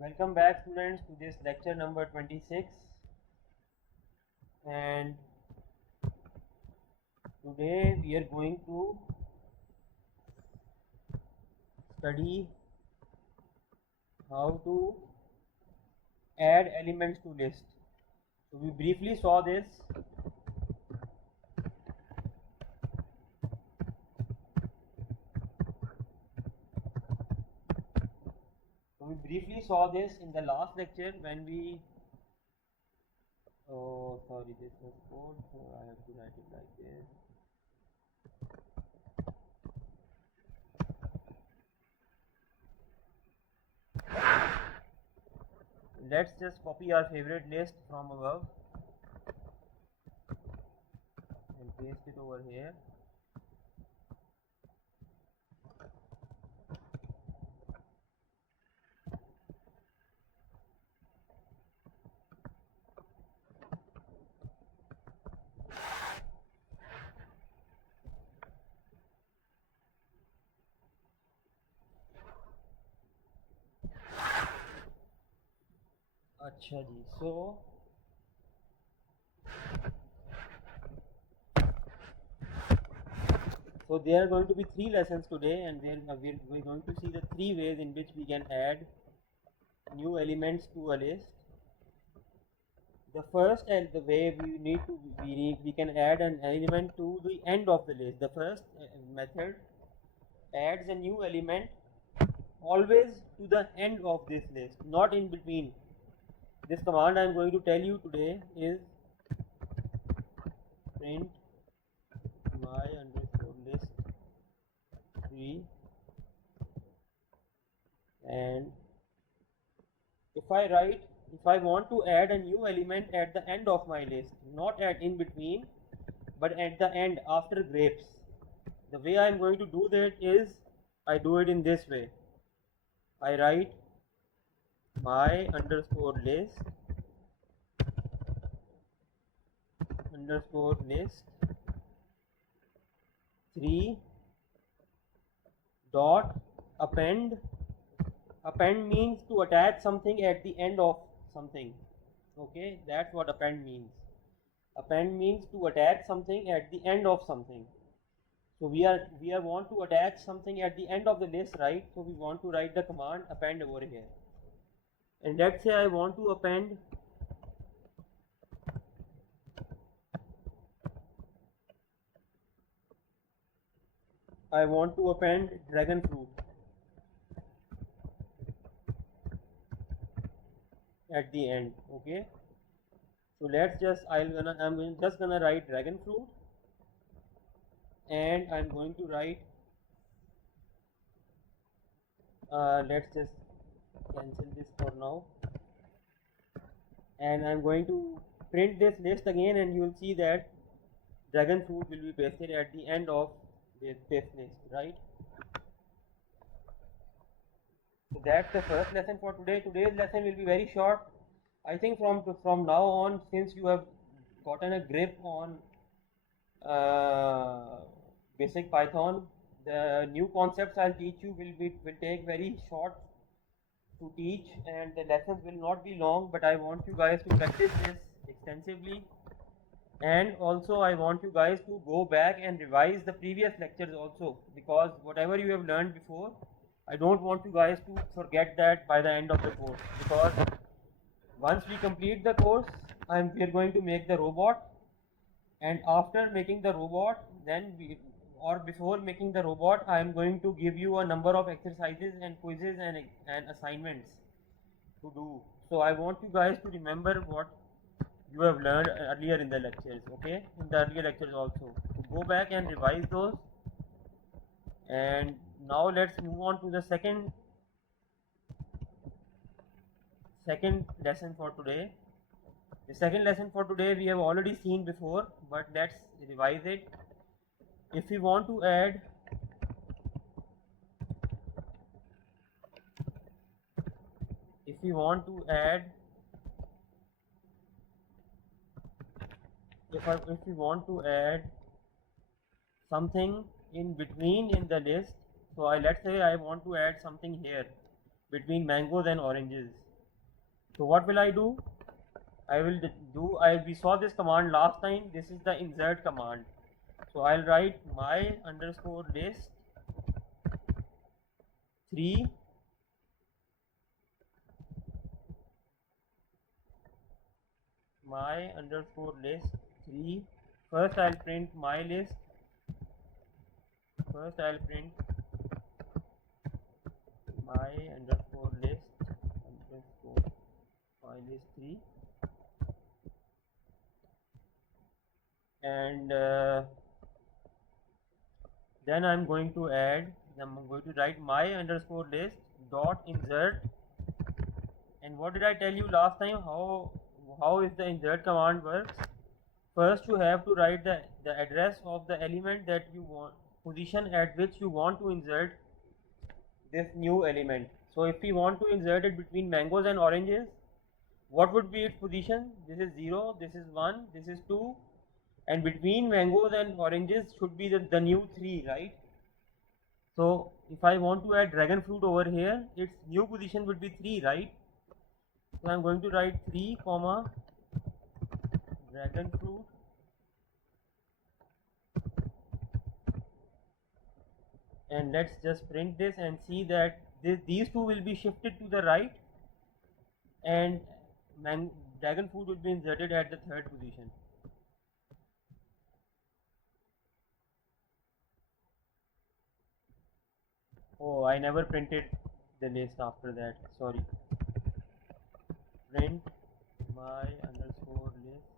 Welcome back, students, to this lecture number 26, and today we are going to study how to add elements to list. So we briefly saw this. In the last lecture when we this was code, so I have to write it like this. Let's just copy our favorite list from above and paste it over here. अच्छा जी, so there are going to be 3 lessons today, and we're going to see the 3 ways in which we can add new elements to a list. The first and the way we can add an element to the end of the list. The first method adds a new element always to the end of this list, not in between. This command I am going to tell you today is print my underscore list 3, and if I want to add a new element at the end of my list, not at in between, but at the end after grapes, the way I am going to do that is I do it in this way. I write my underscore list 3 dot append. Append means to attach something at the end of something. Okay, that's what append means. Append means to attach something at the end of something. So we want to attach something at the end of the list, right? So we want to write the command append over here. And let's say I want to append dragon fruit at the end. Okay, so let's just I'm just gonna write dragon fruit, and I'm going to write let's just cancel this for now, and I'm going to print this list again, and you will see that dragon fruit will be pasted at the end of this list, right? So that's the first lesson for today. Today's lesson will be very short. I think from now on, since you have gotten a grip on basic Python, the new concepts I'll teach you will take very short to teach, and the lessons will not be long, but I want you guys to practice this extensively, and also I want you guys to go back and revise the previous lectures also, because whatever you have learned before, I don't want you guys to forget that by the end of the course, because once we complete the course, we are going to make the robot, and after making the robot, before making the robot, I am going to give you a number of exercises and quizzes and assignments to do. So I want you guys to remember what you have learned earlier in the lectures, okay? In the earlier lectures also. So go back and revise those. And now let's move on to the second lesson for today. The second lesson for today we have already seen before, but let's revise it. If we want to add something in between in the list, so let's say I want to add something here between mangoes and oranges. So what will I do? We saw this command last time. This is the insert command. So I'll write my underscore list 3 my underscore list 3. First I'll print my list. First I'll print my underscore list underscore my list 3, and then I'm going to write my underscore list dot insert. And what did I tell you last time? How is the insert command works? First you have to write the address of the element that you want, position at which you want to insert this new element. So if we want to insert it between mangoes and oranges, what would be its position? This is 0, this is 1, this is 2, and between mangoes and oranges should be the new 3, right? So if I want to add dragon fruit over here, its new position would be 3, right? So I'm going to write 3 comma dragon fruit, and let's just print this and see that these two will be shifted to the right, and dragon fruit will be inserted at the third position. Oh, I never printed the list after that, sorry. Print my underscore list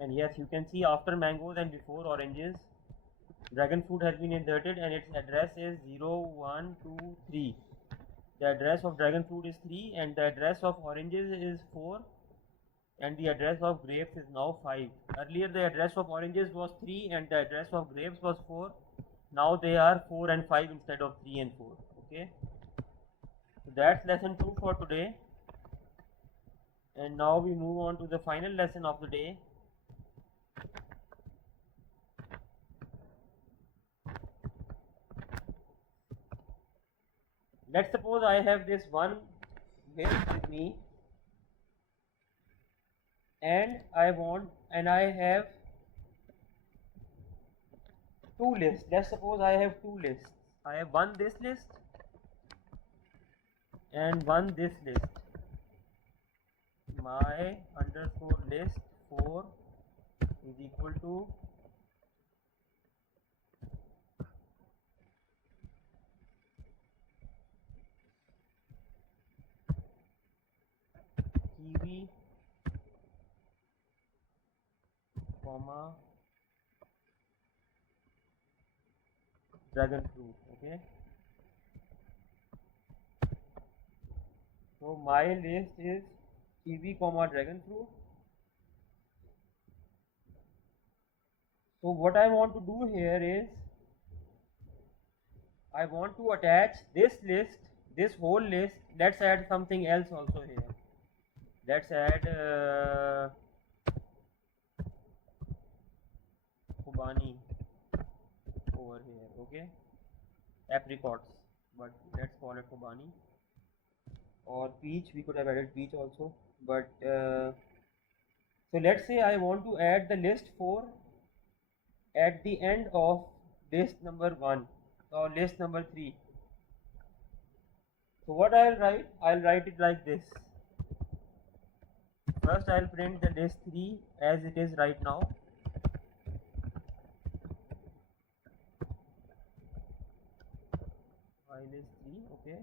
and yes, you can see after mangoes and before oranges, dragon fruit has been inserted and its address is 0, 1, 2, 3. The address of dragon fruit is 3 and the address of oranges is 4 and the address of grapes is now 5. Earlier the address of oranges was 3 and the address of grapes was 4. Now they are 4 and 5 instead of 3 and 4. Okay. So that's lesson 2 for today. And now we move on to the final lesson of the day. Let's suppose I have this one list with me and I have two lists. Let's suppose I have two lists. I have one this list and one this list. My underscore list 4 is equal to kiwi comma dragon fruit. Okay, so my list is kiwi comma dragon fruit. So what I want to do here is I want to attach this list, this whole list. Let's add something else also here. Let's add Kobani over here. Okay, apricots, but let's call it Kobani, or peach. We could have added peach also, but so let's say I want to add the list 4 at the end of list number 1 or list number 3. So what I'll write it like this. First I'll print the list 3 as it is right now. My list 3, okay.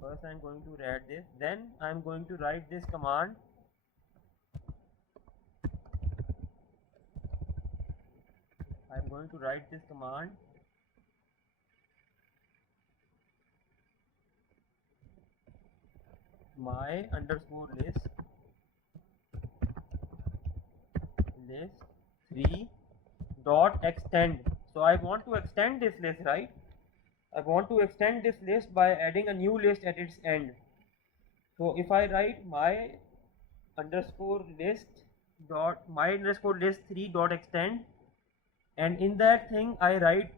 First I'm going to add this, then I'm going to write this command. I'm going to write this command my underscore list 3 dot extend. So I want to extend this list, right? I want to extend this list by adding a new list at its end. So if I write my underscore list dot my underscore list3 dot extend, and in that thing I write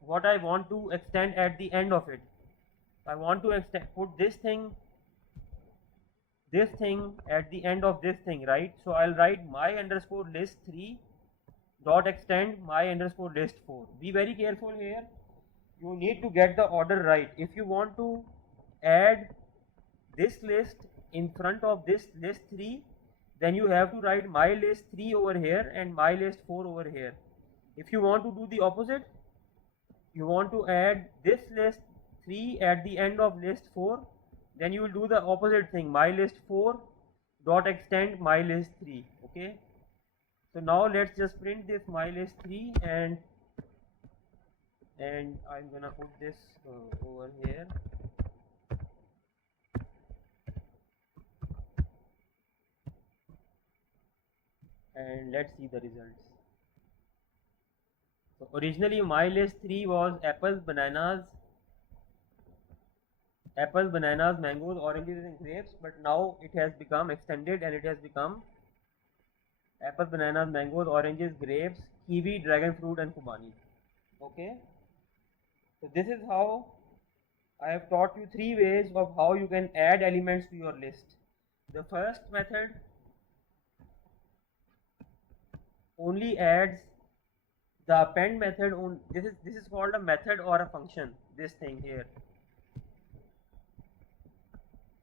what I want to extend at the end of it. I want to put this thing at the end of this thing, right? So I'll write my underscore list3 dot extend my underscore list4. Be very careful here. You need to get the order right. If you want to add this list in front of this list3, then you have to write my list3 over here and my list4 over here. If you want to do the opposite, you want to add this list3 at the end of list4, then you will do the opposite thing, my list4 dot extend my list3. Okay, so now let's just print this my list3, and I'm gonna put this over here. And let's see the results. So originally my list3 was apples, bananas, mangoes, oranges and grapes, but now it has become extended and it has become apples, bananas, mangoes, oranges, grapes, kiwi, dragon fruit and kubani. Okay, so this is how I have taught you 3 ways of how you can add elements to your list. The first method only adds the append method on this is called a method or a function, this thing here.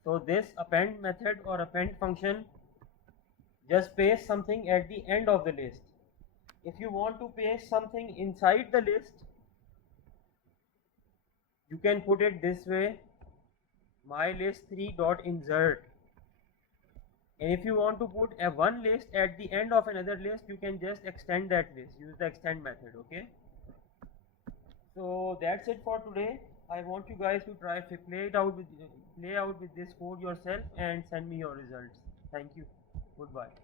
So this append method or append function just paste something at the end of the list. If you want to paste something inside the list, you can put it this way, my list3 dot insert. And if you want to put a one list at the end of another list, you can just extend that list, use the extend method. Okay, so that's it for today. I want you guys to play out with this code yourself and send me your results. Thank you. Goodbye.